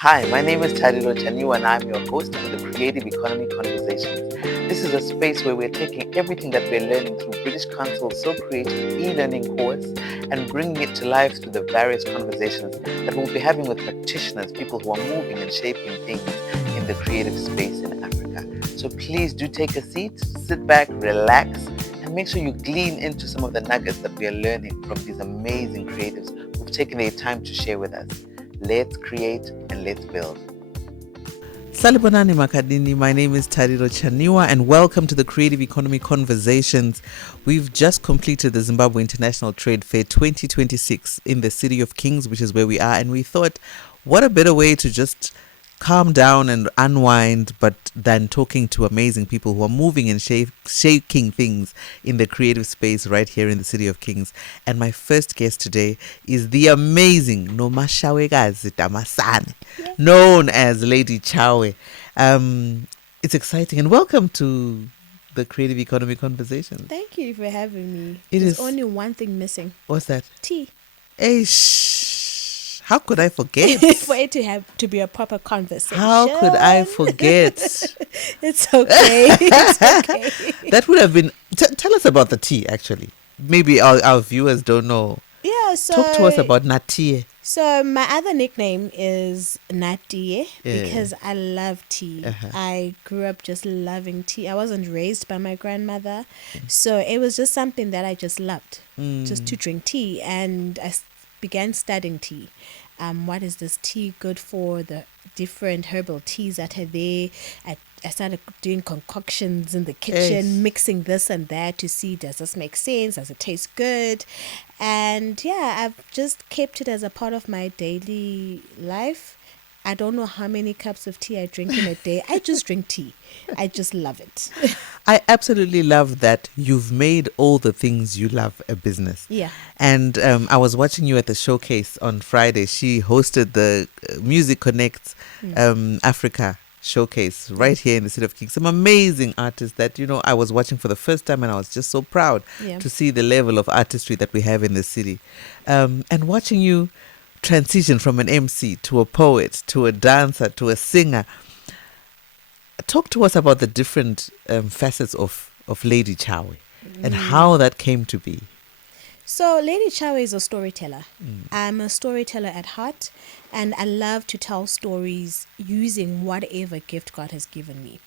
Hi, my name is Tadiro Chanyu and I'm your host for the Creative Economy Conversations. This is a space where we're taking everything that we're learning through British Council's So Creative e-learning course and bringing it to life through the various conversations that we'll be having with practitioners, people who are moving and shaping things in the creative space in Africa. So please do take a seat, sit back, relax, and make sure you glean into some of the nuggets that we are learning from these amazing creatives who've taken their time to share with us. Let's create and let's build. Salibonani Makadini, my name is Tadiro Chaniwa and welcome to the Creative Economy Conversations. We've just completed the Zimbabwe International Trade Fair 2026 in the City of Kings, which is where we are, and we thought, what a better way to just calm down and unwind, but than talking to amazing people who are moving and shaking things in the creative space right here in the City of Kings. And my first guest today is the amazing Noma Damasane, known as Lady Chawe. It's exciting, and welcome to the Creative Economy Conversation. Thank you for having me. There's There's only one thing missing. What's that? Tea. How could I forget? For it to be a proper conversation. How could I forget? It's okay. It's okay. That would have been... tell us about the tea, actually. Maybe our viewers don't know. Yeah, so... Talk to us about Natie. So my other nickname is Natie because I love tea. I grew up just loving tea. I wasn't raised by my grandmother. So it was just something that I just loved, just to drink tea. And I began studying tea. What is this tea good for? The different herbal teas that are there. I started doing concoctions in the kitchen, mixing this and that to see, does this make sense? Does it taste good? And yeah, I've just kept it as a part of my daily life. I don't know how many cups of tea I drink in a day. I just drink tea. I just love it. I absolutely love that you've made all the things you love a business. Yeah. And I was watching you at the showcase on Friday. She hosted the Music Connects Africa showcase right here in the City of Kings. Some amazing artists that, I was watching for the first time, and I was just so proud to see the level of artistry that we have in the city. And watching you transition from an MC to a poet, to a dancer, to a singer. Talk to us about the different facets of Lady Chawe and how that came to be. So Lady Chawe is a storyteller. I'm a storyteller at heart, and I love to tell stories using whatever gift God has given me.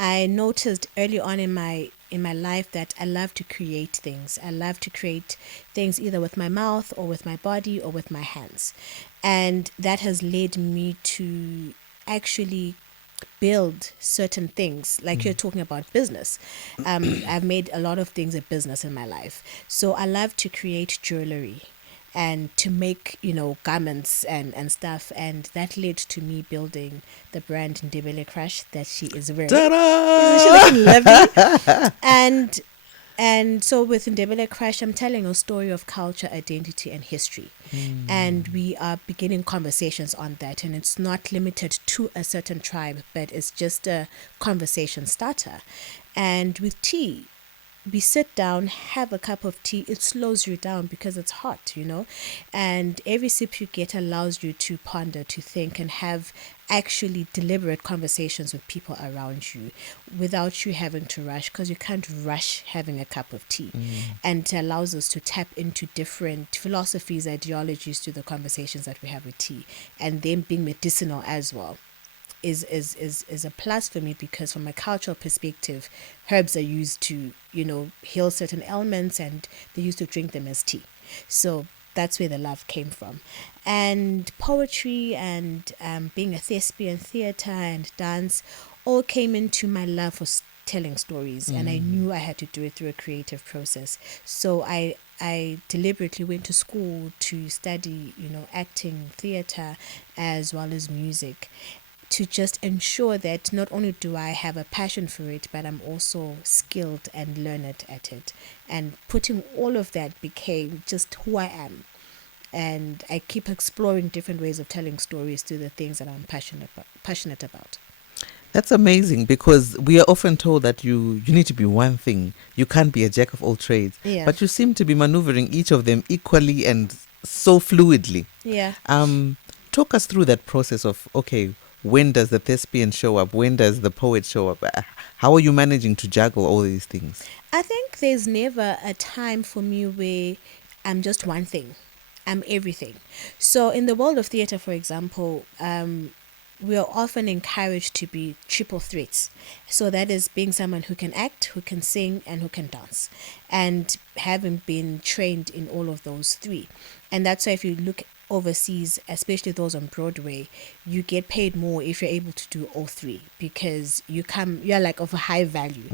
I noticed early on in my life that I love to create things. I love to create things either with my mouth or with my body or with my hands. And that has led me to actually build certain things, like you're talking about business. I've made a lot of things a business in my life. So I love to create jewelry and to make, garments and stuff. And that led to me building the brand Ndebele Crush that she is wearing. Isn't she looking lovely? And so with Ndebele Crush, I'm telling a story of culture, identity, and history. And we are beginning conversations on that. And it's not limited to a certain tribe, but it's just a conversation starter. And with tea, we sit down, have a cup of tea. It slows you down because it's hot, and every sip you get allows you to ponder, to think, and have actually deliberate conversations with people around you without you having to rush, because you can't rush having a cup of tea. And it allows us to tap into different philosophies, ideologies to the conversations that we have with tea, and them being medicinal as well. Is a plus for me, because from a cultural perspective, herbs are used to heal certain ailments, and they used to drink them as tea. So that's where the love came from. And poetry and being a thespian, theater and dance all came into my love for telling stories, and I knew I had to do it through a creative process. So I deliberately went to school to study acting, theater, as well as music, to just ensure that not only do I have a passion for it, but I'm also skilled and learned at it. And putting all of that became just who I am. And I keep exploring different ways of telling stories through the things that I'm passionate about. That's amazing, because we are often told that you need to be one thing. You can't be a jack of all trades. Yeah. But you seem to be maneuvering each of them equally and so fluidly. Yeah. talk us through that process of, okay, when does the thespian show up? When does the poet show up? How are you managing to juggle all these things? I think there's never a time for me where I'm just one thing. I'm everything. So in the world of theater, for example, we are often encouraged to be triple threats. So that is being someone who can act, who can sing, and who can dance, and having been trained in all of those three. And that's why if you look overseas, especially those on Broadway, you get paid more if you're able to do all three, because you're like of a high value.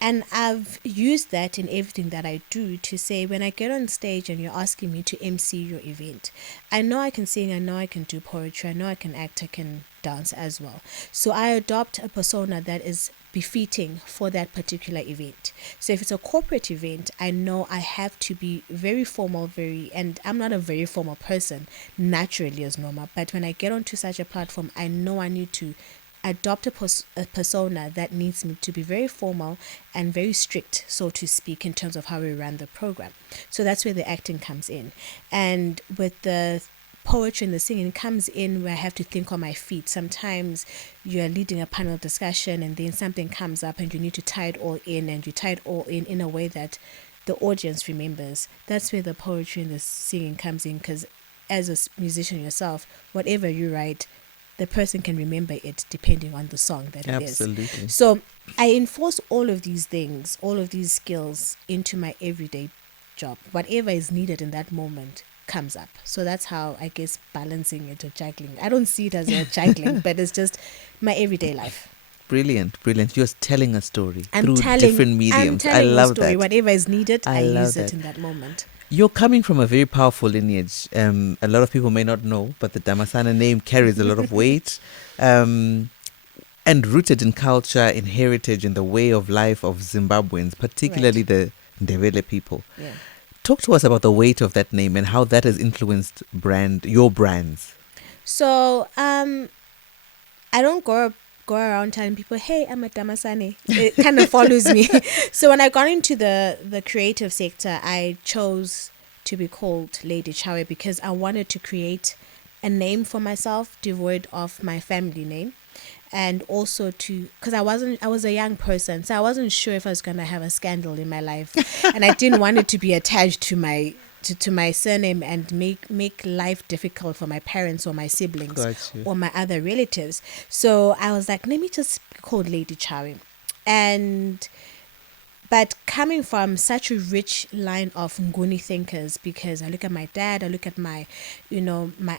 And I've used that in everything that I do to say, when I get on stage and you're asking me to MC your event, I know I can sing, I know I can do poetry, I know I can act, I can dance as well. So I adopt a persona that is befitting for that particular event. So if it's a corporate event, I know I have to be very formal, and I'm not a very formal person naturally as Noma, but when I get onto such a platform, I know I need to adopt a persona that needs me to be very formal and very strict, so to speak, in terms of how we run the program. So that's where the acting comes in. And with the poetry and the singing comes in where I have to think on my feet. Sometimes you're leading a panel discussion and then something comes up and you need to tie it all in, and you tie it all in a way that the audience remembers. That's where the poetry and the singing comes in, because as a musician yourself, whatever you write, the person can remember it depending on the song that it is. Absolutely. So I enforce all of these things, all of these skills into my everyday job. Whatever is needed in that moment comes up. So that's how, I guess, balancing it or juggling. I don't see it as a juggling, but it's just my everyday life. Brilliant. You're telling a story I'm through telling, different mediums. I love a story. that. Whatever is needed, I love use that. it in that moment. You're coming from a very powerful lineage. A lot of people may not know, but the Damasane name carries a lot of weight. And rooted in culture, in heritage, in the way of life of Zimbabweans, particularly the Ndebele people. Yeah. Talk to us about the weight of that name and how that has influenced your brands. So I don't go around telling people, hey, I'm a Damasane. It kind of follows me. So when I got into the creative sector, I chose to be called Lady Chawe because I wanted to create a name for myself devoid of my family name. And also because I was a young person, so I wasn't sure if I was going to have a scandal in my life. And I didn't want it to be attached to my surname and make life difficult for my parents or my siblings or my other relatives. So I was like, let me just be called Lady Chawe. But coming from such a rich line of Nguni thinkers, because I look at my dad, I look at my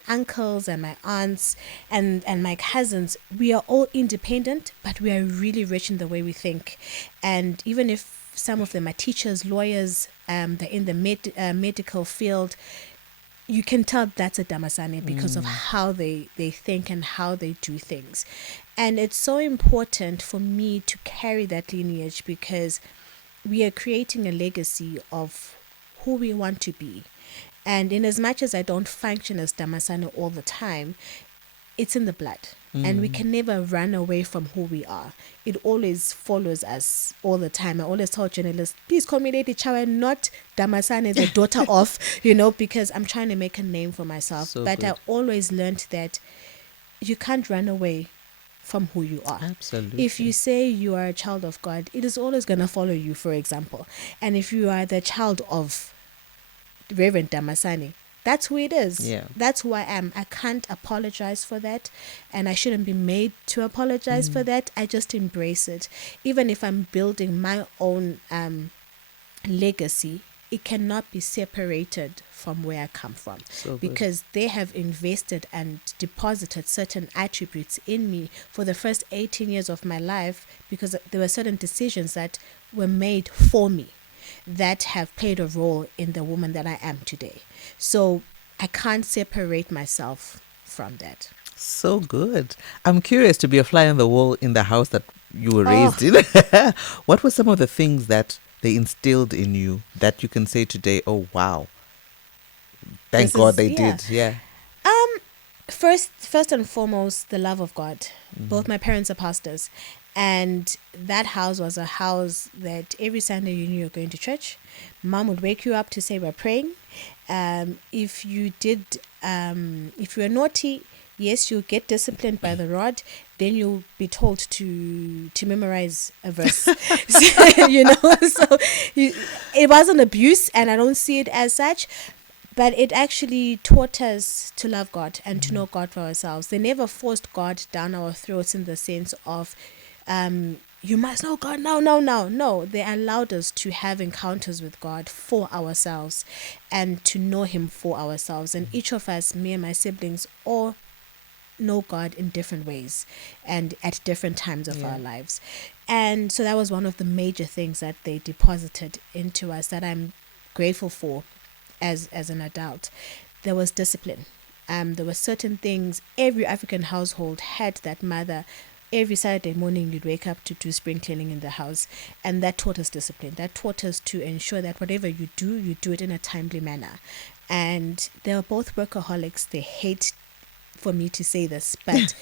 uncles and my aunts and my cousins, we are all independent, but we are really rich in the way we think. And even if some of them are teachers, lawyers, they're in the medical field, you can tell that's a Damasane because of how they think and how they do things. And it's so important for me to carry that lineage because we are creating a legacy of who we want to be. And in as much as I don't function as Damasane all the time, it's in the blood. And we can never run away from who we are. It always follows us all the time. I always tell journalists, please call me Lady Chawe, not Damasane, the daughter of, because I'm trying to make a name for myself. But I always learned that you can't run away from who you are. Absolutely. If you say you are a child of God, it is always going to follow you, for example. And if you are the child of Reverend Damasane, that's who it is. Yeah. That's who I am. I can't apologize for that, and I shouldn't be made to apologize for that. I just embrace it. Even if I'm building my own legacy, it cannot be separated from where I come from, because they have invested and deposited certain attributes in me for the first 18 years of my life, because there were certain decisions that were made for me that have played a role in the woman that I am today. So I can't separate myself from that. So good. I'm curious to be a fly on the wall in the house that you were raised in. What were some of the things that they instilled in you that you can say today, oh, wow, thank God they did. Yeah. First and foremost, the love of God. Both my parents are pastors, and that house was a house that every Sunday you knew you were going to church. Mom would wake you up to say we're praying. If you were naughty, Yes, you'll get disciplined by the rod. Then you'll be told to memorize a verse. So, so it wasn't abuse, and I don't see it as such. But it actually taught us to love God and to know God for ourselves. They never forced God down our throats in the sense of, you must know God. No, no, no, no. They allowed us to have encounters with God for ourselves and to know Him for ourselves. And each of us, me and my siblings, all know God in different ways and at different times of our lives. And so that was one of the major things that they deposited into us that I'm grateful for as an adult. There was discipline. There were certain things every African household had. That mother, every Saturday morning you'd wake up to do spring cleaning in the house, and that taught us discipline. That taught us to ensure that whatever you do it in a timely manner. And they were both workaholics. They hate for me to say this, but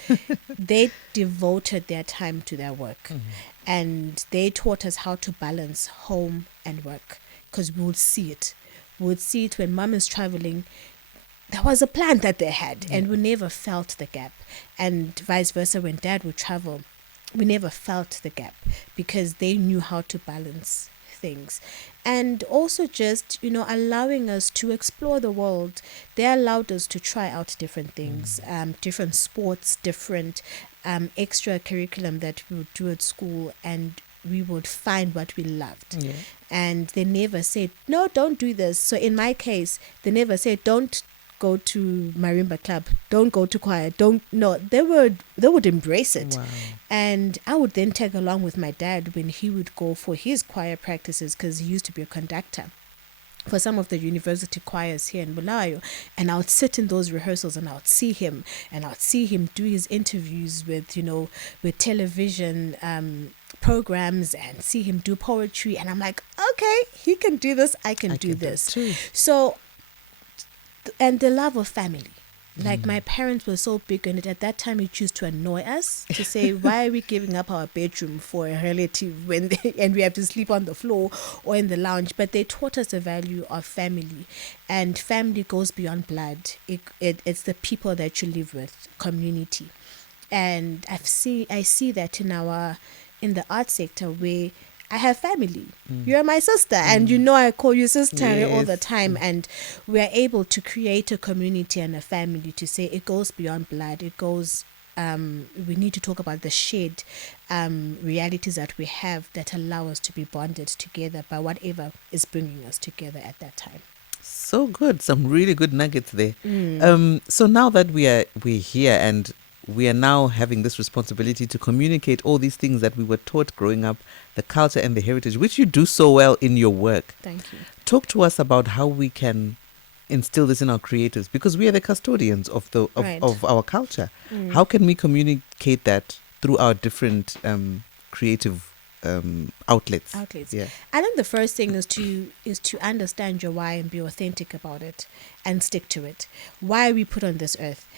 they devoted their time to their work. And they taught us how to balance home and work, because we would see it. We would see it when mom is traveling. There was a plan that they had, and we never felt the gap. And vice versa, when dad would travel, we never felt the gap because they knew how to balance things. And also just allowing us to explore the world. They allowed us to try out different things, different sports, different extra curriculum that we would do at school, and we would find what we loved. And they never said, no, don't do this. So in my case, they never said, don't go to marimba club, don't go to choir, don't. No, they would embrace it. Wow. And I would then tag along with my dad when he would go for his choir practices, because he used to be a conductor for some of the university choirs here in Bulawayo, and I would sit in those rehearsals and I would see him do his interviews with television programs, and see him do poetry, and I'm like, okay, he can do this, I can do this too. So, and the love of family. Like, my parents were so big on it. At that time, it used to annoy us to say, why are we giving up our bedroom for a relative and we have to sleep on the floor or in the lounge? But they taught us the value of family, and family goes beyond blood. It's the people that you live with, community. And I see that in the art sector, where I have family. You're my sister, and I call you sister all the time. And we are able to create a community and a family to say it goes beyond blood. It goes. We need to talk about the shared realities that we have that allow us to be bonded together by whatever is bringing us together at that time. So good. Some really good nuggets there. So now that we're here, and we are now having this responsibility to communicate all these things that we were taught growing up, the culture and the heritage, which you do so well in your work. Thank you. Talk to us about how we can instill this in our creatives, because we are the custodians of of our culture. How can we communicate that through our different creative outlets? Yeah. I think the first thing is to understand your why and be authentic about it and stick to it. Why are we put on this earth?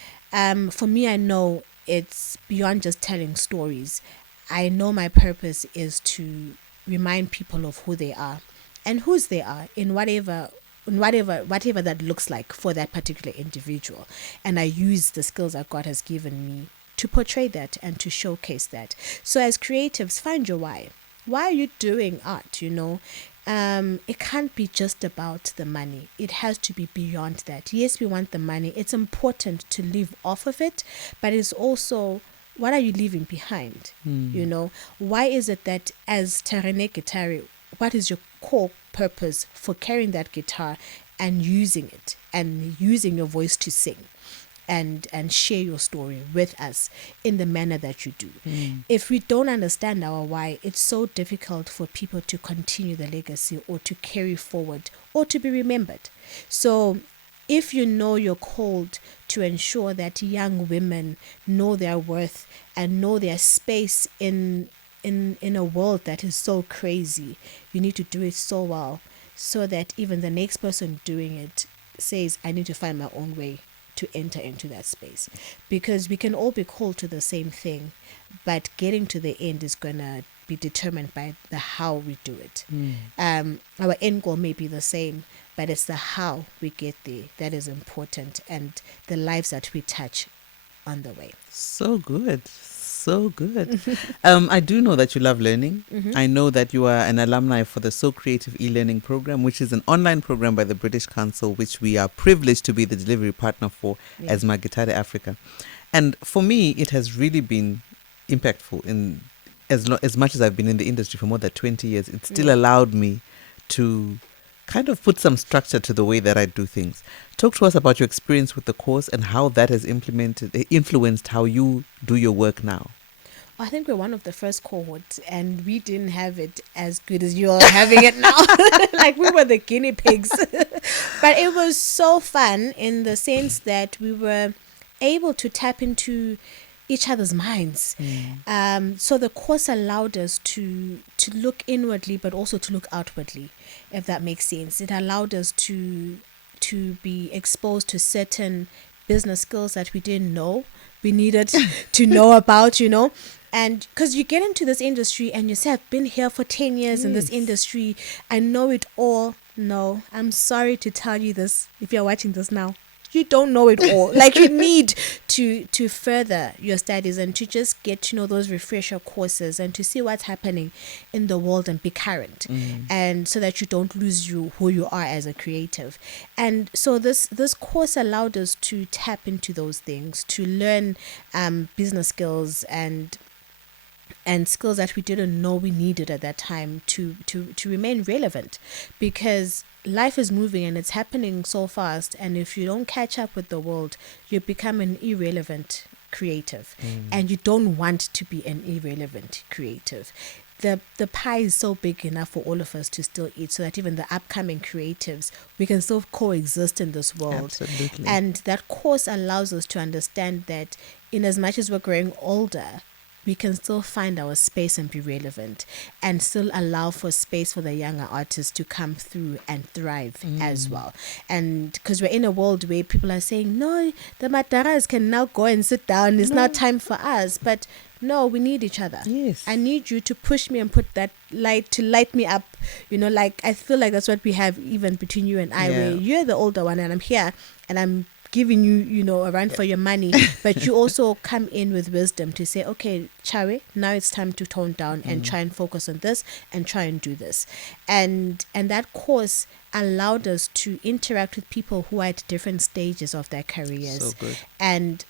For me, I know it's beyond just telling stories. I know my purpose is to remind people of who they are and whose they are in whatever that looks like for that particular individual. And I use the skills that God has given me to portray that and to showcase that. So as creatives, find your why. Why are you doing art? It can't be just about the money. It has to be beyond that. Yes, we want the money. It's important to live off of it, but it's also, what are you leaving behind? Why is it that as Tarene Guitar, what is your core purpose for carrying that guitar and using it and using your voice to sing and share your story with us in the manner that you do? If we don't understand our why, it's so difficult for people to continue the legacy or to carry forward or to be remembered. So if you're called to ensure that young women know their worth and know their space in a world that is so crazy, you need to do it so well so that even the next person doing it says, I need to find my own way to enter into that space. Because we can all be called to the same thing, but getting to the end is going to be determined by the how we do it. Our end goal may be the same, but it's the how we get there that is important, and the lives that we touch on the way. So good. So good. I do know that you love learning. I know that you are an alumni for the So Creative e-learning program, which is an online program by the British Council, which we are privileged to be the delivery partner for as Magitare Africa. And for me, it has really been impactful in as much as I've been in the industry for more than 20 years. It still allowed me to kind of put some structure to the way that I do things. Talk to us about your experience with the course and how that has influenced how you do your work now. I think we're one of the first cohorts, and we didn't have it as good as you're having it now. Like, we were the guinea pigs. But it was so fun in the sense that we were able to tap into each other's minds. So the course allowed us to look inwardly, but also to look outwardly, if that makes sense. It allowed us to be exposed to certain business skills that we didn't know we needed to know about, and because you get into this industry and you say, I've been here for 10 years in this industry, I know it all. No, I'm sorry to tell you this, if you're watching this now, you don't know it all. Like, you need to further your studies and to just get to know those refresher courses and to see what's happening in the world and be current, and so that you don't lose who you are as a creative. And so this course allowed us to tap into those things, to learn business skills and skills that we didn't know we needed at that time to remain relevant, because life is moving and it's happening so fast, and if you don't catch up with the world, you become an irrelevant creative, and you don't want to be an irrelevant creative. The pie is so big enough for all of us to still eat, so that even the upcoming creatives, we can still coexist in this world. Absolutely. And that course allows us to understand that in as much as we're growing older, we can still find our space and be relevant, and still allow for space for the younger artists to come through and thrive as well. And because we're in a world where people are saying, no, the Mataras can now go and sit down, it's not time for us. But no, we need each other. Yes. I need you to push me and put that light to light me up. Like, I feel like that's what we have even between you and I, where you're the older one and I'm here and I'm giving you, a run for your money, but you also come in with wisdom to say, okay, Chawe, now it's time to tone down and try and focus on this and try and do this. And that course allowed us to interact with people who are at different stages of their careers. So good. And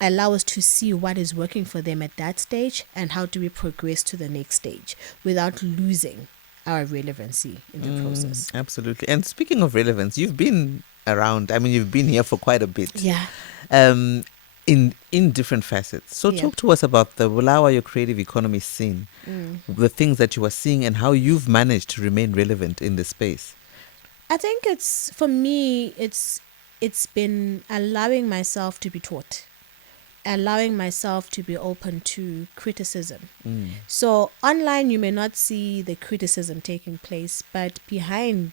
allow us to see what is working for them at that stage and how do we progress to the next stage without losing our relevancy in the process. Absolutely. And speaking of relevance, you've been around. I mean, you've been here for quite a bit. Yeah. In different facets. So talk to us about the Bulawayo creative economy scene, the things that you are seeing and how you've managed to remain relevant in the space. I think for me, it's been allowing myself to be taught, allowing myself to be open to criticism. So online, you may not see the criticism taking place, but behind,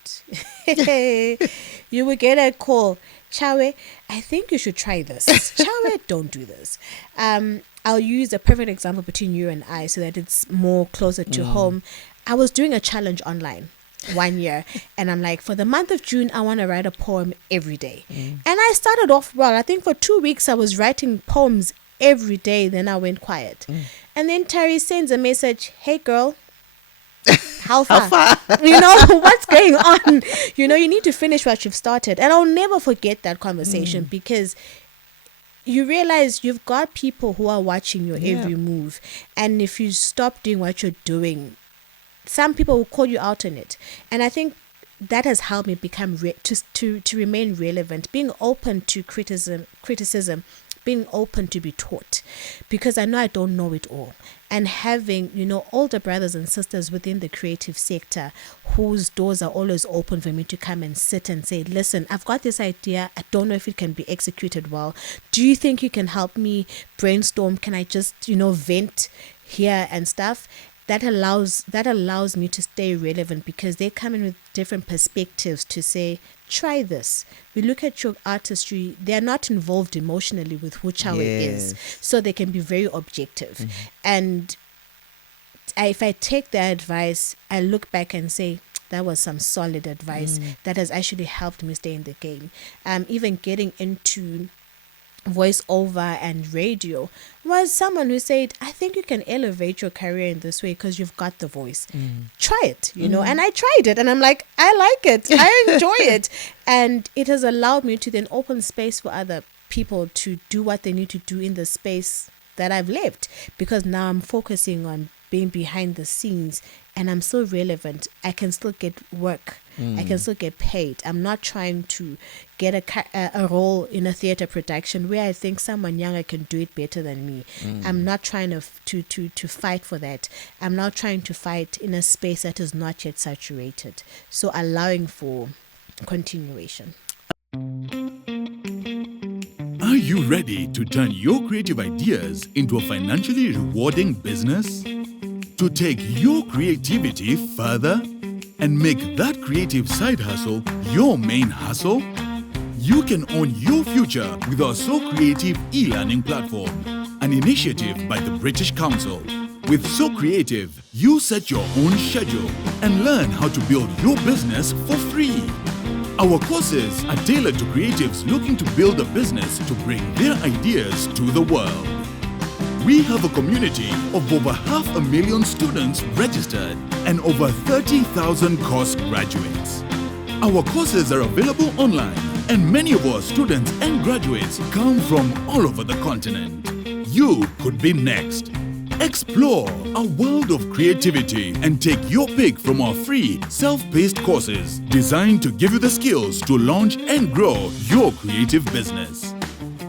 you will get a call. Chawe, I think you should try this. Chawe, don't do this. I'll use a perfect example between you and I so that it's more closer to home. I was doing a challenge online 1 year, and I'm like, for the month of June, I want to write a poem every day. And I started off well. I think for 2 weeks I was writing poems every day. Then I went quiet, and then Terry sends a message, hey girl, how far? What's going on? You need to finish what you've started. And I'll never forget that conversation, because you realize you've got people who are watching your every move, and if you stop doing what you're doing, some people will call you out on it. And I think that has helped me become to remain relevant, being open to criticism, being open to be taught, because I know I don't know it all. And having, older brothers and sisters within the creative sector whose doors are always open for me to come and sit and say, listen, I've got this idea. I don't know if it can be executed well. Do you think you can help me brainstorm? Can I just, vent here and stuff? That allows me to stay relevant, because they come in with different perspectives to say, try this. We look at your artistry. They're not involved emotionally with who Chawe is, so they can be very objective. And if I take their advice, I look back and say, that was some solid advice that has actually helped me stay in the game. Even getting into voiceover and radio was someone who said, I think you can elevate your career in this way because you've got the voice. Try it, you know. And I tried it and I'm like, I like it. I enjoy it. And it has allowed me to then open space for other people to do what they need to do in the space that I've left, because now I'm focusing on being behind the scenes and I'm still relevant. I can still get work. I can still get paid. I'm not trying to get a role in a theater production where I think someone younger can do it better than me. I'm not trying to fight for that. I'm not trying to fight in a space that is not yet saturated. So allowing for continuation. Are you ready to turn your creative ideas into a financially rewarding business? To take your creativity further and make that creative side hustle your main hustle? You can own your future with our So Creative e-learning platform, an initiative by the British Council. With So Creative, you set your own schedule and learn how to build your business for free. Our courses are tailored to creatives looking to build a business to bring their ideas to the world. We have a community of over 500,000 students registered and over 30,000 course graduates. Our courses are available online, and many of our students and graduates come from all over the continent. You could be next. Explore a world of creativity and take your pick from our free, self-paced courses designed to give you the skills to launch and grow your creative business.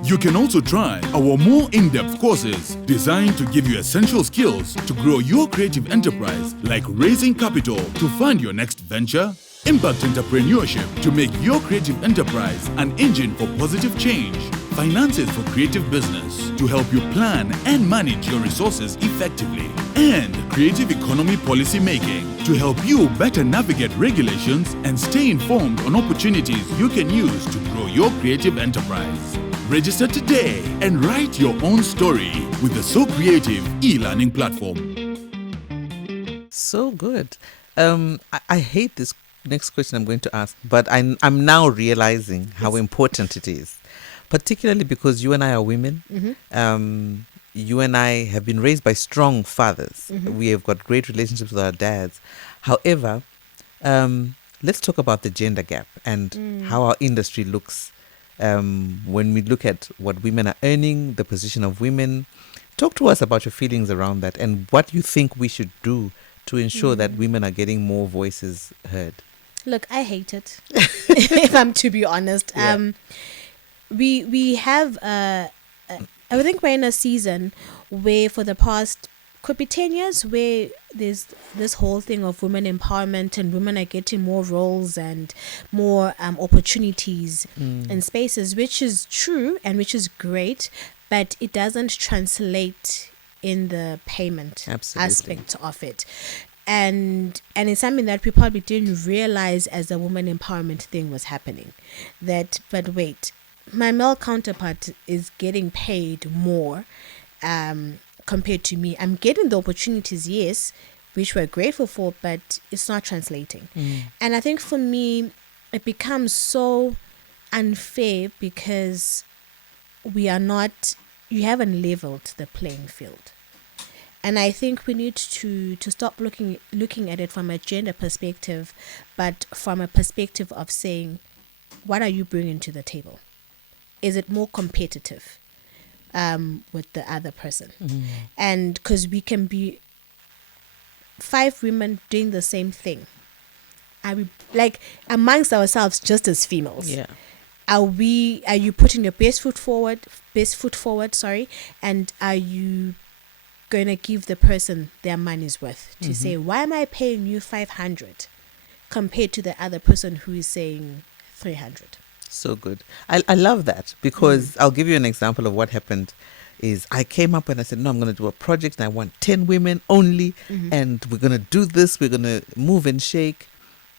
You can also try our more in-depth courses designed to give you essential skills to grow your creative enterprise, like raising capital to fund your next venture, impact entrepreneurship to make your creative enterprise an engine for positive change, finances for creative business to help you plan and manage your resources effectively, and creative economy policy making to help you better navigate regulations and stay informed on opportunities you can use to grow your creative enterprise. Register today and write your own story with the So Creative e-learning platform. So good. I hate this next question I'm going to ask, but I'm now realizing how important it is, particularly because you and I are women. You and I have been raised by strong fathers. We have got great relationships with our dads. However, let's talk about the gender gap and how our industry looks. When we look at what women are earning, the position of women. Talk to us about your feelings around that and what you think we should do to ensure that women are getting more voices heard. Look, I hate it, if I'm to be honest. Yeah. We have, I think we're in a season where for the past, could be 10 years, where there's this whole thing of women empowerment and women are getting more roles and more opportunities and spaces, which is true and which is great, but it doesn't translate in the payment aspect of it. And it's something that we probably didn't realize as the woman empowerment thing was happening. But wait, my male counterpart is getting paid more compared to me. I'm getting the opportunities, yes, which we're grateful for, but it's not translating. And I think for me, it becomes so unfair because you haven't leveled the playing field. And I think we need to stop looking at it from a gender perspective, but from a perspective of saying, what are you bringing to the table? Is it more competitive with the other person? And because we can be 5 women doing the same thing. Are we, like, amongst ourselves, just as females? Yeah. Are you putting your best foot forward, and are you going to give the person their money's worth to say, why am I paying you 500 compared to the other person who is saying 300? So good. I love that because I'll give you an example of what happened. Is I came up and I said, no, I'm going to do a project and I want 10 women only, and we're going to do this, we're going to move and shake.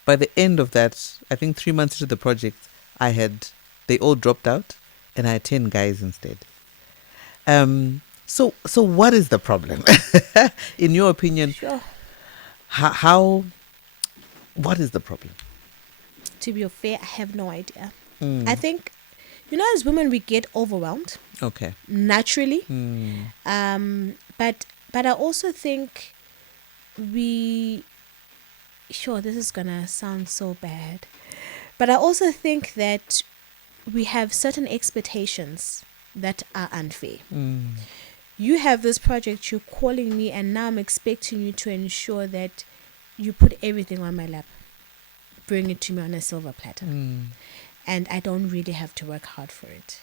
By the end of that, I think 3 months into the project, they all dropped out and I had 10 guys instead. So what is the problem? In your opinion, Sure. what is the problem? To be fair, I have no idea. I think, as women, we get overwhelmed Okay. naturally. But I also think this is gonna sound so bad, but I also think that we have certain expectations that are unfair. You have this project, you're calling me, and now I'm expecting you to ensure that you put everything on my lap, bring it to me on a silver platter, and I don't really have to work hard for it.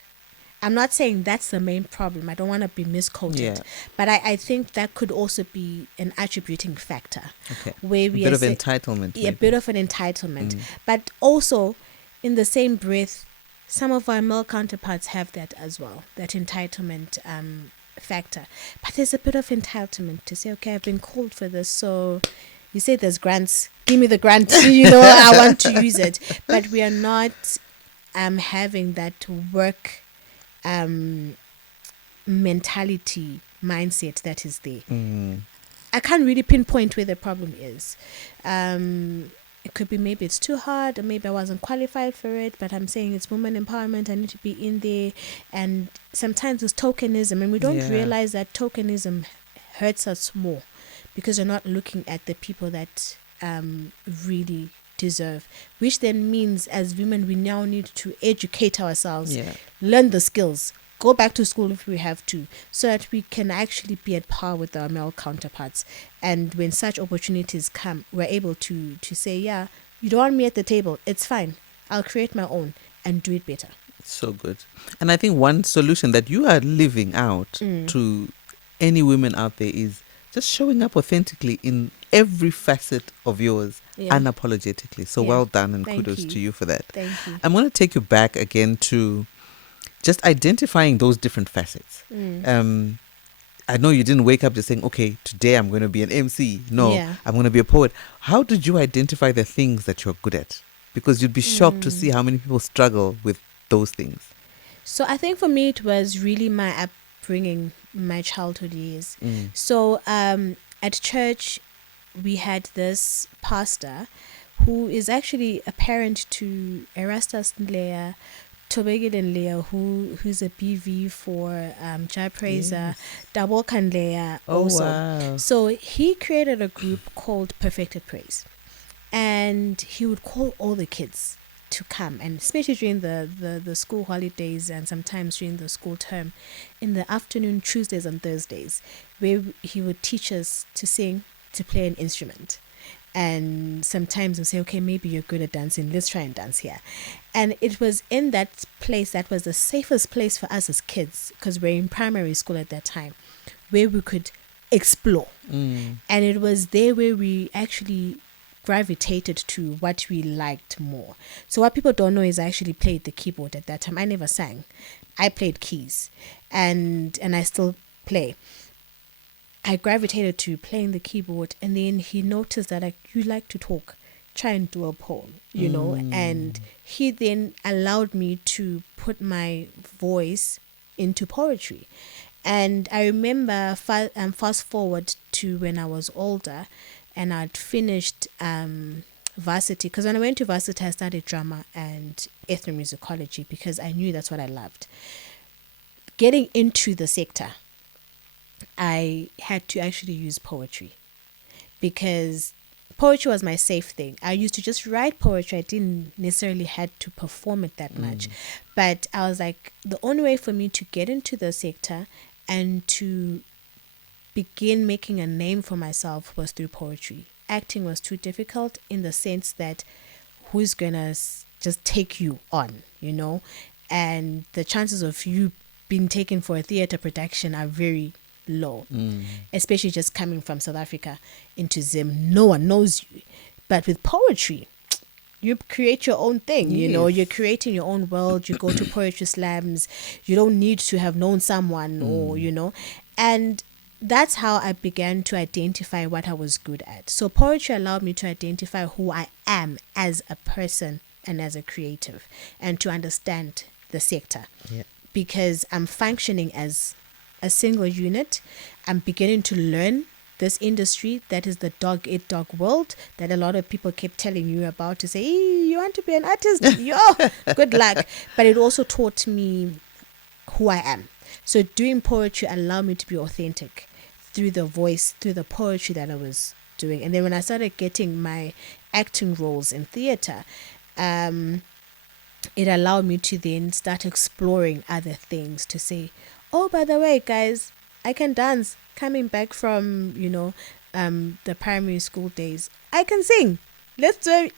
I'm not saying that's the main problem. I don't want to be misquoted, but I think that could also be an attributing factor. Okay. Where we a bit of entitlement. A bit of an entitlement. But also, in the same breath, some of our male counterparts have that as well, that entitlement factor. But there's a bit of entitlement to say, okay, I've been called for this, so you say there's grants, give me the grant, I want to use it. But we are not having that work mentality mindset that is there. I can't really pinpoint where the problem is. It could be maybe it's too hard, or maybe I wasn't qualified for it, but I'm saying it's women empowerment, I need to be in there. And sometimes it's tokenism, and we don't realize that tokenism hurts us more because you're not looking at the people that really deserve, which then means as women we now need to educate ourselves, learn the skills, go back to school if we have to, so that we can actually be at par with our male counterparts. And when such opportunities come, we're able to say, you don't want me at the table, it's fine, I'll create my own and do it better. So good. And I think one solution that you are living out to any women out there is just showing up authentically in every facet of yours, unapologetically. So well done, and kudos to you for that. Thank you. I'm going to take you back again to just identifying those different facets. I know you didn't wake up just saying, okay, today I'm going to be an MC. No, I'm going to be a poet. How did you identify the things that you're good at? Because you'd be shocked to see how many people struggle with those things. So I think for me, it was really my upbringing, my childhood years. So at church, we had this pastor who is actually a parent to Erastus Nleya, Tobegid Nleya, who's a BV for Jai Praiser, Daboka Nleya also. Wow. So he created a group called Perfected Praise, and he would call all the kids to come, and especially during the school holidays and sometimes during the school term, in the afternoon, Tuesdays and Thursdays, where he would teach us to sing, to play an instrument. And sometimes we'll say, okay, maybe you're good at dancing, let's try and dance here. And it was in that place that was the safest place for us as kids, because we're in primary school at that time, where we could explore. And it was there where we actually gravitated to what we liked more. So what people don't know is I actually played the keyboard at that time. I never sang. I played keys, and I still play. I gravitated to playing the keyboard, and then he noticed that you like to talk, try and do a poem, and he then allowed me to put my voice into poetry. And I remember fast forward to when I was older and I'd finished varsity, because when I went to varsity I studied drama and ethnomusicology because I knew that's what I loved. Getting into the sector, I had to actually use poetry because poetry was my safe thing. I used to just write poetry. I didn't necessarily had to perform it that much. But I was like, the only way for me to get into the sector and to begin making a name for myself was through poetry. Acting was too difficult in the sense that who's going to just take you on, and the chances of you being taken for a theater production are very low, especially just coming from South Africa into Zim. No one knows you. But with poetry, you create your own thing, you're creating your own world. You go to poetry slams. You don't need to have known someone or, and that's how I began to identify what I was good at. So poetry allowed me to identify who I am as a person and as a creative, and to understand the sector. Because I'm functioning as a single unit. I'm beginning to learn this industry that is the dog eat dog world that a lot of people kept telling you about to say, "Hey, you want to be an artist? Yo, good luck." But it also taught me who I am. So doing poetry allowed me to be authentic through the voice, through the poetry that I was doing. And then when I started getting my acting roles in theater, it allowed me to then start exploring other things to say, oh, by the way, guys, I can dance. Coming back from, the primary school days, I can sing. Let's do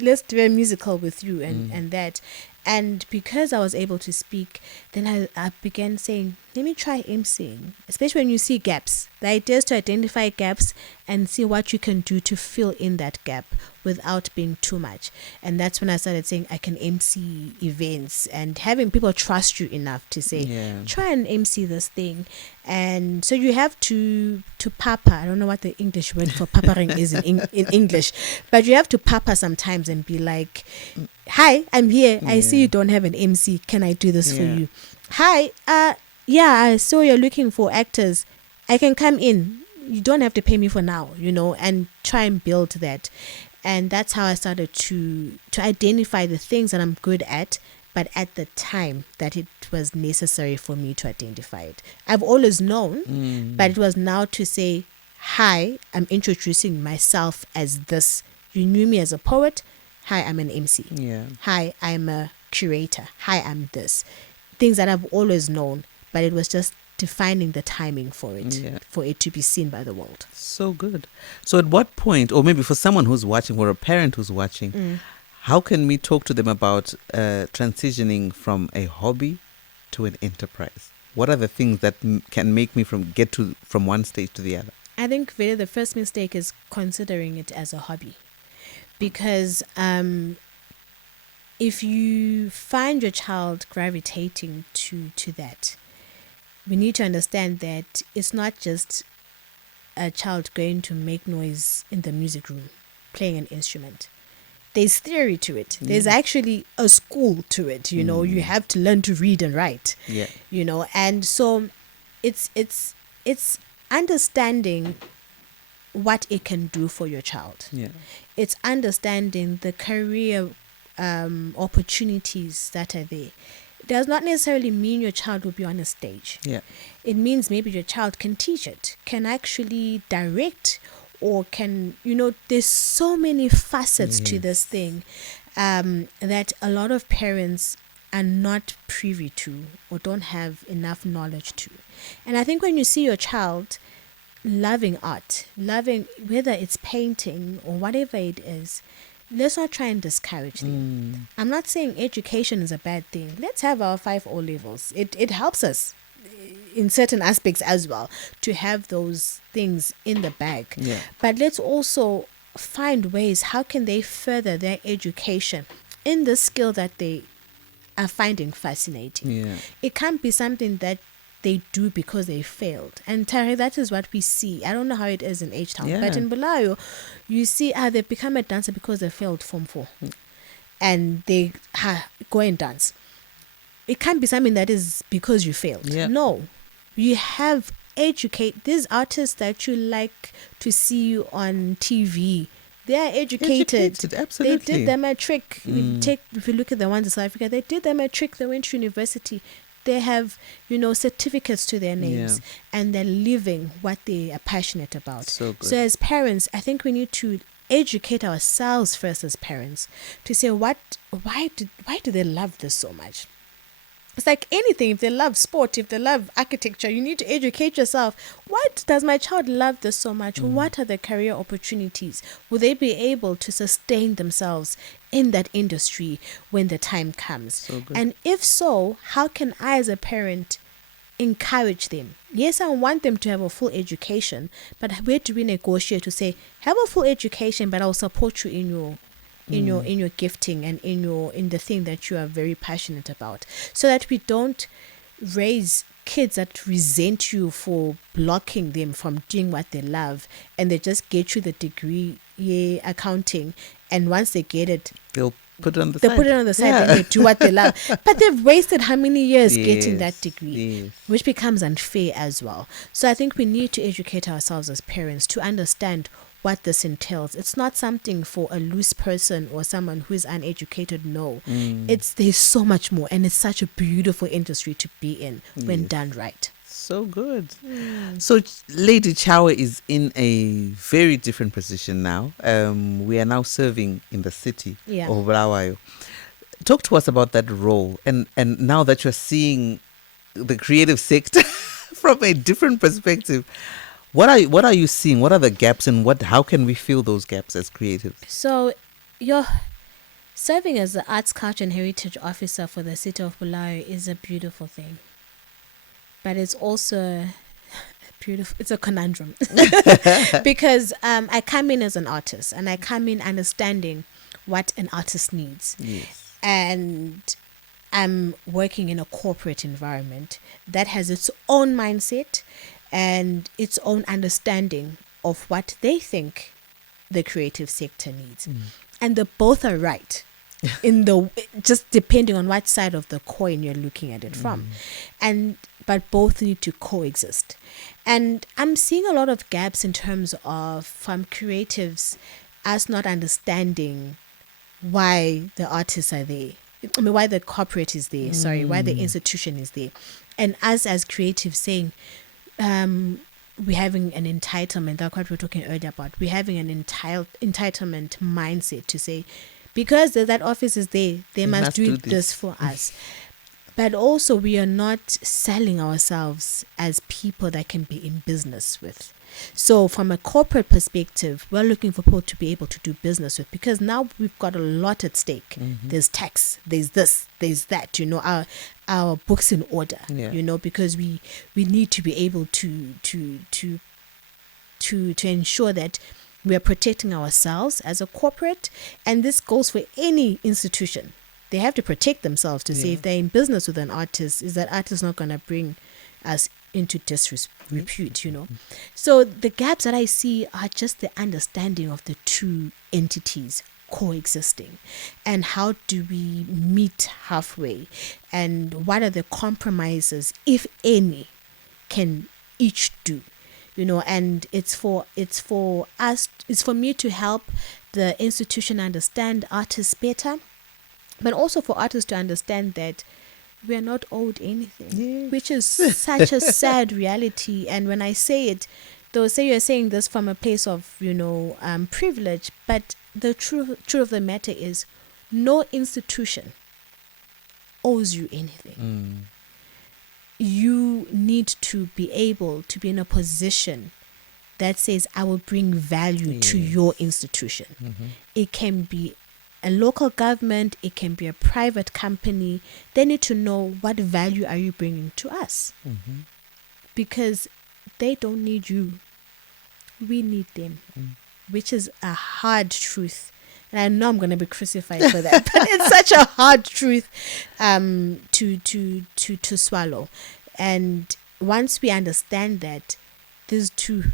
let's do a musical with you and that. And because I was able to speak, then I began saying, let me try emceeing, especially when you see gaps. The idea is to identify gaps and see what you can do to fill in that gap without being too much. And that's when I started saying I can MC events and having people trust you enough to say, try and MC this thing. And so you have to papa. I don't know what the English word for paparing is in English, but you have to papa sometimes and be like, hi, I'm here. I see you don't have an MC. Can I do this for you? Hi, I saw you're looking for actors. I can come in. You don't have to pay me for now, and try and build that. And that's how I started to identify the things that I'm good at, but at the time that it was necessary for me to identify it. I've always known, but it was now to say, hi, I'm introducing myself as this. You knew me as a poet. Hi, I'm an MC. Hi, I'm a curator. Hi, I'm this. Things that I've always known, but it was just defining the timing for it to be seen by the world. So good. So at what point, or maybe for someone who's watching or a parent who's watching, how can we talk to them about transitioning from a hobby to an enterprise? What are the things that can make me from one stage to the other? I think really the first mistake is considering it as a hobby. Because if you find your child gravitating to that, we need to understand that it's not just a child going to make noise in the music room, playing an instrument. There's theory to it. There's actually a school to it. You have to learn to read and write. And so it's understanding what it can do for your child. It's understanding the career opportunities that are there. It does not necessarily mean your child will be on a stage. It means maybe your child can teach it, can actually direct, or can, there's so many facets to this thing that a lot of parents are not privy to or don't have enough knowledge to. And I think when you see your child loving art, loving whether it's painting or whatever it is, let's not try and discourage them. I'm not saying education is a bad thing. Let's have our 5 O levels. It helps us in certain aspects as well to have those things in the bag. But let's also find ways how can they further their education in the skill that they are finding fascinating. It can't be something that they do because they failed. And Tari, that is what we see. I don't know how it is in H-Town, but in Bulayo, you see they've become a dancer because they failed Form 4. And they go and dance. It can't be something that is because you failed. No. You have educate these artists that you like to see on TV. They are educated. Absolutely. They did them a trick. If you look at the ones in South Africa, they did them a trick. They went to university. They have, certificates to their names, and they're living what they are passionate about. So as parents, I think we need to educate ourselves first as parents to say why do they love this so much? It's like anything. If they love sport, if they love architecture, you need to educate yourself. Why does my child love this so much? What are the career opportunities? Will they be able to sustain themselves in that industry when the time comes? And if so, how can I as a parent encourage them? Yes, I want them to have a full education, but where do we negotiate to say, have a full education, but I'll support you in your gifting and in the thing that you are very passionate about, so that we don't raise kids that resent you for blocking them from doing what they love, and they just get you the degree accounting, and once they get it, put it on the They side. put it on the side Yeah. and they do what they love. But they've wasted how many years getting that Yes, degree, yes. which becomes unfair as well. So I think we need to educate ourselves as parents to understand what this entails. It's not something for a loose person or someone who is uneducated. No, there's so much more, and it's such a beautiful industry to be in when Yes. done right. So good. So Lady Chawe is in a very different position now. We are now serving in the city Yeah. of Bulawayo. Talk to us about that role, and now that you're seeing the creative sector from a different perspective, what are you seeing? What are the gaps, and how can we fill those gaps as creatives? So you're serving as the Arts, Culture and Heritage Officer for the city of Bulawayo is a beautiful thing. But it's also beautiful. It's a conundrum because I come in as an artist, and I come in understanding what an artist needs. Yes. And I'm working in a corporate environment that has its own mindset and its own understanding of what they think the creative sector needs. And the both are right in the just depending on what side of the coin you're looking at it from. But both need to coexist. And I'm seeing a lot of gaps in terms of from creatives us not understanding why the artists are there. I mean, why the corporate is there, why the institution is there. And us as creatives saying, we're having an entitlement, that's what we were talking earlier about. We're having an entitlement mindset to say, because that office is there, they must do this for us. But also, we are not selling ourselves as people that can be in business with. So from a corporate perspective, we're looking for people to be able to do business with, because now we've got a lot at stake. There's tax, there's this, there's that, our books in order, because we need to be able to ensure that we are protecting ourselves as a corporate. And this goes for any institution. They have to protect themselves to say if they're in business with an artist, is that artist not going to bring us into disrepute, So the gaps that I see are just the understanding of the two entities coexisting, and how do we meet halfway, and what are the compromises, if any, can each do, and it's for me to help the institution understand artists better, but also for artists to understand that we are not owed anything, which is such a sad reality. And when I say it, they'll say you're saying this from a place of, privilege. But the truth of the matter is, no institution owes you anything. You need to be able to be in a position that says, I will bring value to your institution. It can be a local government, it can be a private company. They need to know, what value are you bringing to us? Because they don't need you, we need them, which is a hard truth. And I know I'm going to be crucified for that, but it's such a hard truth to swallow. And once we understand that, these two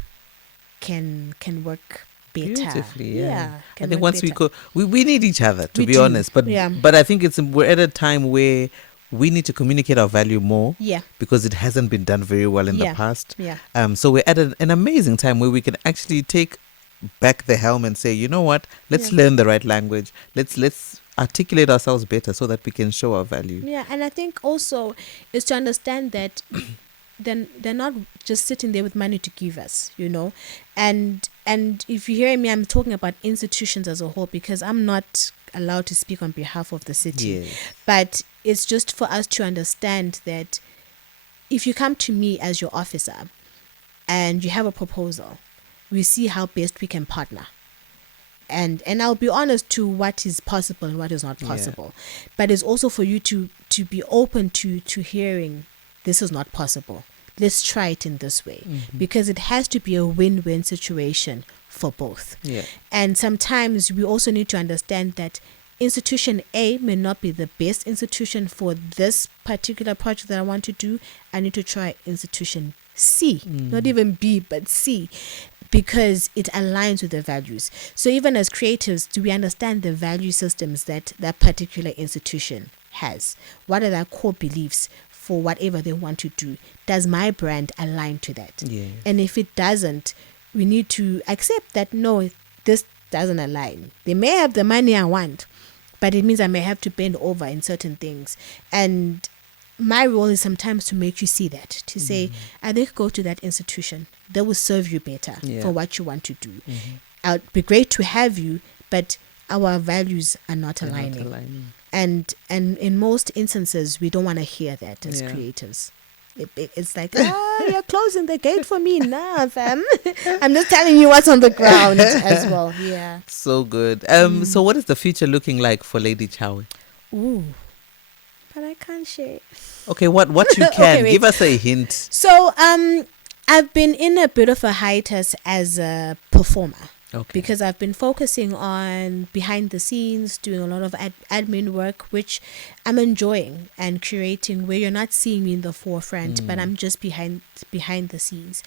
can work better. Beautifully, I can think work once better. we need each other, to We be do, honest. But I think we're at a time where we need to communicate our value more. Because it hasn't been done very well in the past. So we're at an amazing time where we can actually take back the helm and say, you know what? Let's learn the right language. Let's articulate ourselves better so that we can show our value. And I think also is to understand that they're not just sitting there with money to give us, and if you hear me, I'm talking about institutions as a whole, because I'm not allowed to speak on behalf of the city. But it's just for us to understand that if you come to me as your officer and you have a proposal, we see how best we can partner. And I'll be honest to what is possible and what is not possible. But it's also for you to be open to hearing, this is not possible. Let's try it in this way. Because it has to be a win-win situation for both. And sometimes we also need to understand that institution A may not be the best institution for this particular project that I want to do. I need to try institution C, not even B, but C. because it aligns with the values. So even as creatives, do we understand the value systems that that particular institution has? What are their core beliefs for whatever they want to do? Does my brand align to that? Yes. And if it doesn't, we need to accept that no, this doesn't align. They may have the money I want, but it means I may have to bend over in certain things. And my role is sometimes to make you see that, to say, I think go to that institution. They will serve you better for what you want to do. It'd be great to have you, but our values are not aligning. And in most instances, we don't want to hear that as creatives. It's like, you're closing the gate for me now, fam. I'm just telling you what's on the ground as well. Yeah. So good. So what is the future looking like for Lady Chawe? Ooh. But I can't share. Okay, what you can. Okay, give us a hint. So I've been in a bit of a hiatus as a performer. Okay. Because I've been focusing on behind the scenes, doing a lot of admin work, which I'm enjoying, and curating, where you're not seeing me in the forefront, but I'm just behind the scenes.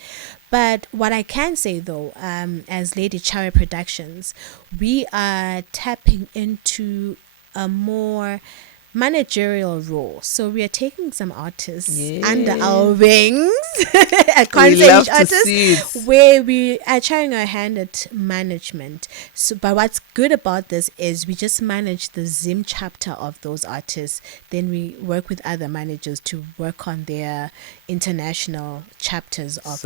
But what I can say though, as Lady Chawe Productions, we are tapping into a more managerial role. So we are taking some artists under our wings. I can't say which artists, where we are trying our hand at management. So, but what's good about this is we just manage the Zim chapter of those artists. Then we work with other managers to work on their international chapters of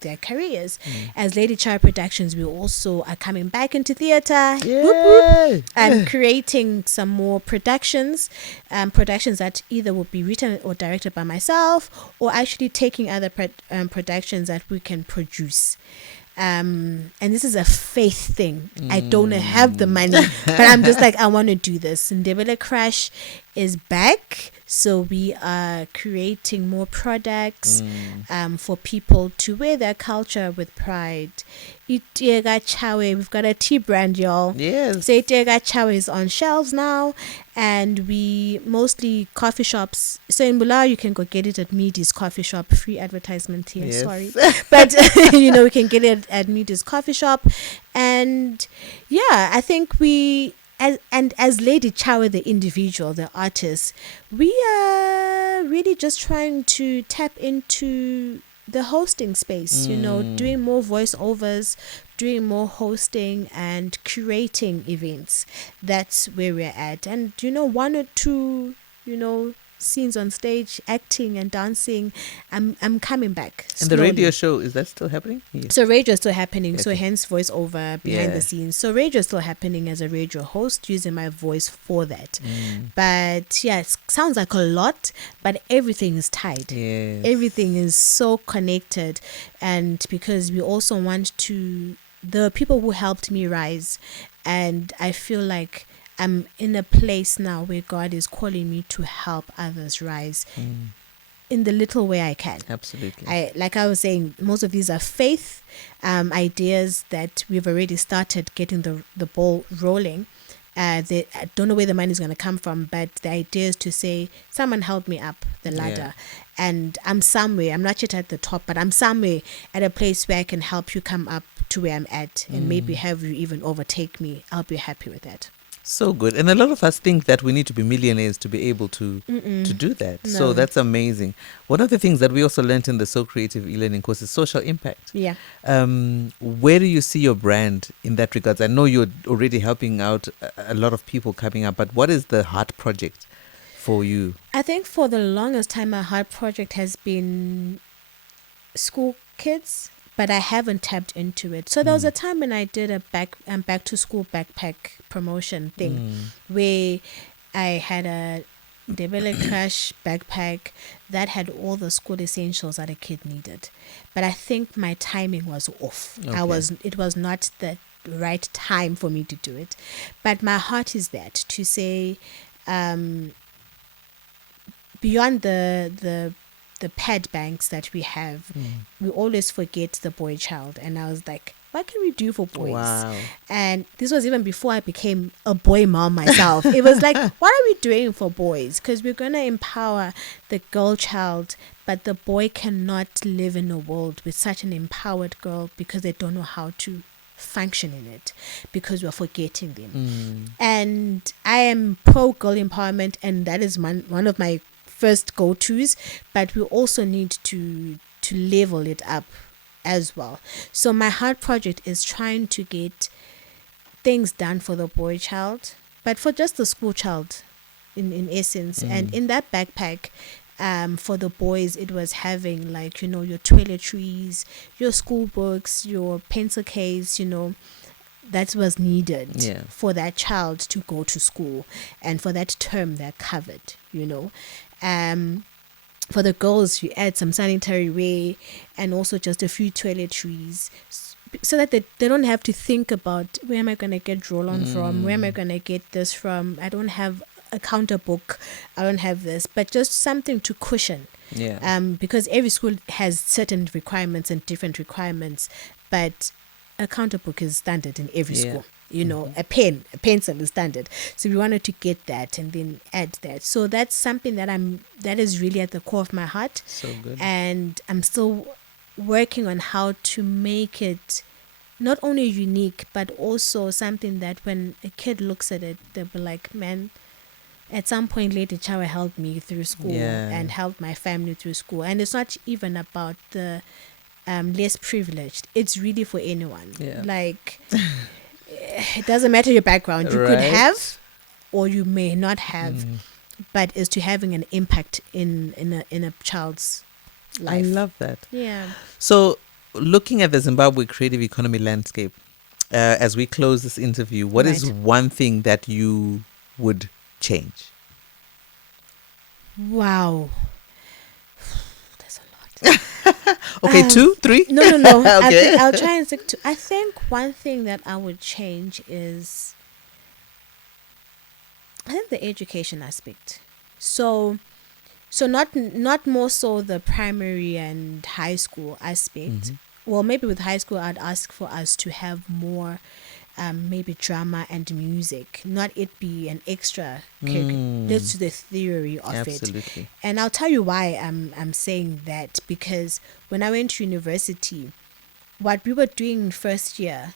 their careers. As Lady Chawe Productions, we also are coming back into theatre. I'm creating some more productions that either will be written or directed by myself, or actually taking other productions that we can produce. And this is a faith thing. I don't have the money, but I'm just like, I want to do this. And Ndebele Crash is back, so we are creating more products for people to wear their culture with pride. Itega Chawe, we've got a tea brand, y'all. Yes. So Itega Chawe is on shelves now, and we mostly coffee shops. So in Bulao, you can go get it at Meady's coffee shop. Free advertisement here, sorry. But, we can get it at Meady's coffee shop. And yeah, I think as Lady Chawe, the individual, the artist, we are really just trying to tap into the hosting space, doing more voiceovers, doing more hosting, and curating events. That's where we're at. And, one or two, scenes on stage, acting and dancing, I'm coming back slowly. And the radio show, is that still happening? Yes. So radio is still happening, Okay. so hence voiceover behind the scenes. So radio is still happening as a radio host, using my voice for that. But yeah, it sounds like a lot, but everything is tied. Yes. Everything is so connected. And because we also want to, the people who helped me rise, and I feel like I'm in a place now where God is calling me to help others rise in the little way I can. Absolutely. Like I was saying, most of these are faith ideas that we've already started getting the ball rolling. I don't know where the money is going to come from, but the idea is to say, someone help me up the ladder. And I'm somewhere, I'm not yet at the top, but I'm somewhere at a place where I can help you come up to where I'm at, and maybe have you even overtake me. I'll be happy with that. So good. And a lot of us think that we need to be millionaires to be able to do that. No. So that's amazing. One of the things that we also learned in the So Creative e-learning course is social impact. Yeah. Where do you see your brand in that regards? I know you're already helping out a lot of people coming up, but what is the heart project for you? I think for the longest time, my heart project has been school kids, but I haven't tapped into it. So there was a time when I did a back to school backpack promotion thing, where I had a Ndebele Crash backpack that had all the school essentials that a kid needed. But I think my timing was off. Okay. It was not the right time for me to do it. But my heart is that, to say, beyond the pad banks that we have, we always forget the boy child. And I was like, what can we do for boys? Wow. And this was even before I became a boy mom myself. It was like, what are we doing for boys? Because we're going to empower the girl child, but the boy cannot live in a world with such an empowered girl because they don't know how to function in it, because we're forgetting them. And I am pro girl empowerment, and that is one of my first go-tos, but we also need to level it up as well. So my heart project is trying to get things done for the boy child, but for just the school child in essence. And in that backpack, for the boys, it was having like, your toiletries, your school books, your pencil case, that was needed for that child to go to school, and for that term they're covered. For the girls, you add some sanitary wear and also just a few toiletries, so that they don't have to think about, where am I going to get roll-on from? Where am I going to get this from? I don't have a counter book. I don't have this. But just something to cushion. Yeah. Because every school has certain requirements and different requirements. But a counter book is standard in every school. A pencil is standard. So we wanted to get that and then add that. So that's something that is really at the core of my heart. So good. And I'm still working on how to make it not only unique, but also something that when a kid looks at it, they'll be like, man, at some point Lady Chawa helped me through school and helped my family through school. And it's not even about the less privileged. It's really for anyone. Yeah. Like, it doesn't matter your background. You could have or you may not have, but it's to having an impact in a child's life. I love that. Yeah. So, looking at the Zimbabwe creative economy landscape, as we close this interview, what is one thing that you would change? Wow. There's a lot. Okay, 2, 3? No. Okay. I'll try and stick to. I think one thing that I would change is, I think the education aspect. So not more so the primary and high school aspect. Well, maybe with high school, I'd ask for us to have more, maybe drama and music, not it be an extra. Let's do the theory of Absolutely. it. And I'll tell you why I'm saying that, because when I went to university, what we were doing in first year,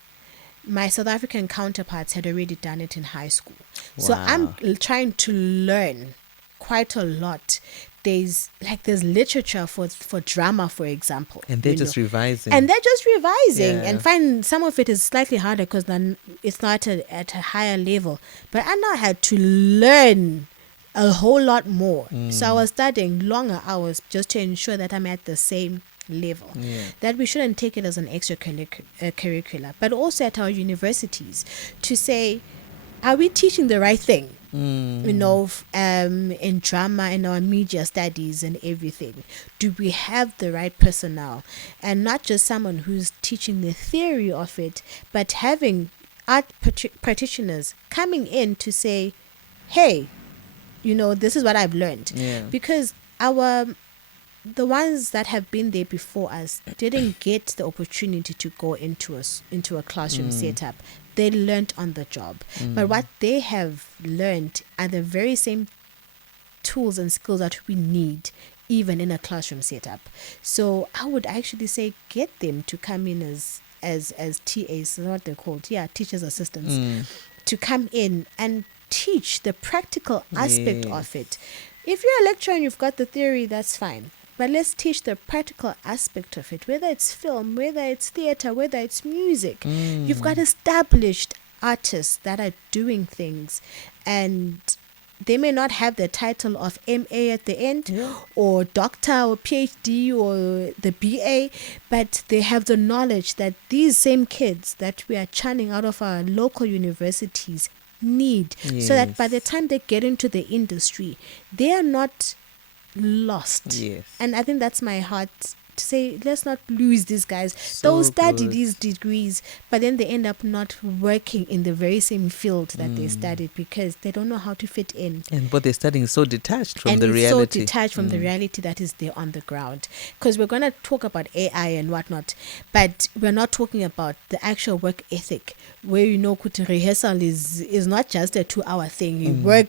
my South African counterparts had already done it in high school. So I'm trying to learn quite a lot. There's literature for drama, for example, and they're just revising. And find some of it is slightly harder because then it's not at a higher level. But I now had to learn a whole lot more. So I was studying longer hours just to ensure that I'm at the same level. That we shouldn't take it as an extracurricular, but also at our universities to say, are we teaching the right thing? In drama, in our media studies and everything? Do we have the right personnel? And not just someone who's teaching the theory of it, but having art practitioners coming in to say, hey, this is what I've learned. Because the ones that have been there before us didn't get the opportunity to go into a classroom setup. They learned on the job. But what they have learned are the very same tools and skills that we need even in a classroom setup. So I would actually say get them to come in as TAs, what they're called, teachers assistants, to come in and teach the practical aspect of it. If you're a lecturer and you've got the theory, that's fine. But let's teach the practical aspect of it, whether it's film, whether it's theater, whether it's music. You've got established artists that are doing things, and they may not have the title of MA at the end, or doctor or PhD or the BA, but they have the knowledge that these same kids that we are churning out of our local universities need, so that by the time they get into the industry, they are not lost. And I think that's my heart to say, let's not lose these guys. So They'll study good. these degrees, but then they end up not working in the very same field that they studied because they don't know how to fit in. And what they're studying is so detached from And the it's reality. so detached from the reality that is there on the ground. Because we're going to talk about AI and whatnot, but we're not talking about the actual work ethic, where rehearsal is not just a 2-hour thing.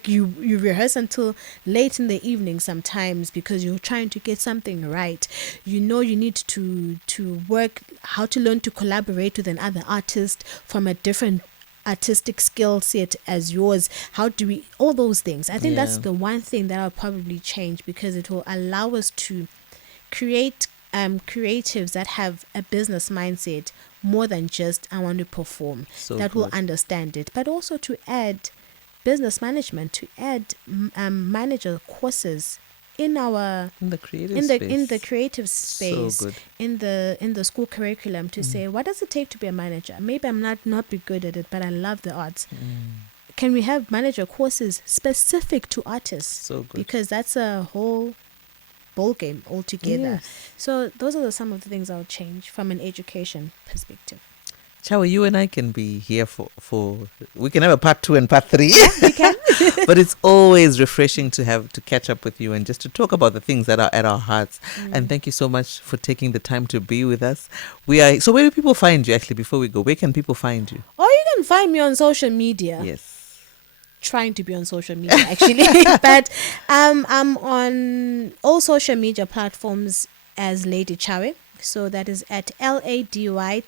You rehearse until late in the evening sometimes because you're trying to get something right. You need to work, how to learn to collaborate with another artist from a different artistic skill set as yours. How do we, all those things. I think that's Yeah. the one thing that I'll probably change, because it will allow us to create creatives that have a business mindset more than just I want to perform, So that will good. understand it, but also to add business management, to add manager courses in our In the creative in space. the creative space, good. in the school curriculum, to say, what does it take to be a manager? Maybe I'm not be good at it, but I love the arts. Can we have manager courses specific to artists? So good. Because that's a whole ball game altogether. Yes. So those are some of the things I'll change from an education perspective. Chawa, you and I can be here for we can have a part 2 and part 3. We can. But it's always refreshing to catch up with you and just to talk about the things that are at our hearts. And thank you so much for taking the time to be with us. So where do people find you, actually, before we go? Where can people find you? Or you can find me on social media. Yes. Trying to be on social media actually. But I'm on all social media platforms as Lady Chawe. So that is at LadyTshawe.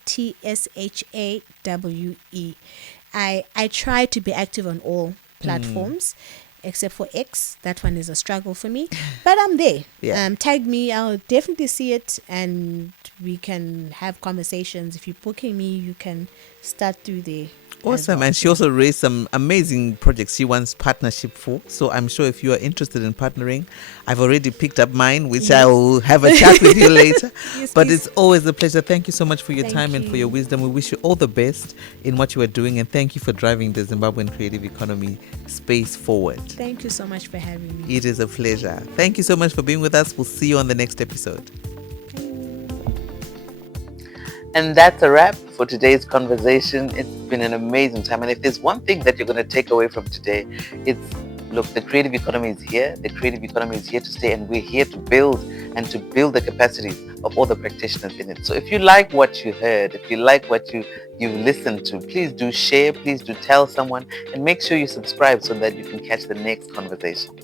I try to be active on all platforms except for X. That one is a struggle for me, but I'm there. Yeah. Tag me, I'll definitely see it, and we can have conversations. If you're booking me, you can start through there. Awesome. And she also raised some amazing projects she wants partnership for. So I'm sure if you are interested in partnering, I've already picked up mine, which I will have a chat with you later. Yes, but please. it's always a pleasure. Thank you so much for your Thank time and for you. your wisdom. We wish you all the best in what you are doing. And thank you for driving the Zimbabwean creative economy space forward. Thank you so much for having me. It is a pleasure. Thank you so much for being with us. We'll see you on the next episode. And that's a wrap for today's conversation. It's been an amazing time. And if there's one thing that you're going to take away from today, it's, look, the creative economy is here. The creative economy is here to stay, and we're here to build the capacities of all the practitioners in it. So if you like what you heard, if you like what you've listened to, please do share, please do tell someone, and make sure you subscribe so that you can catch the next conversation.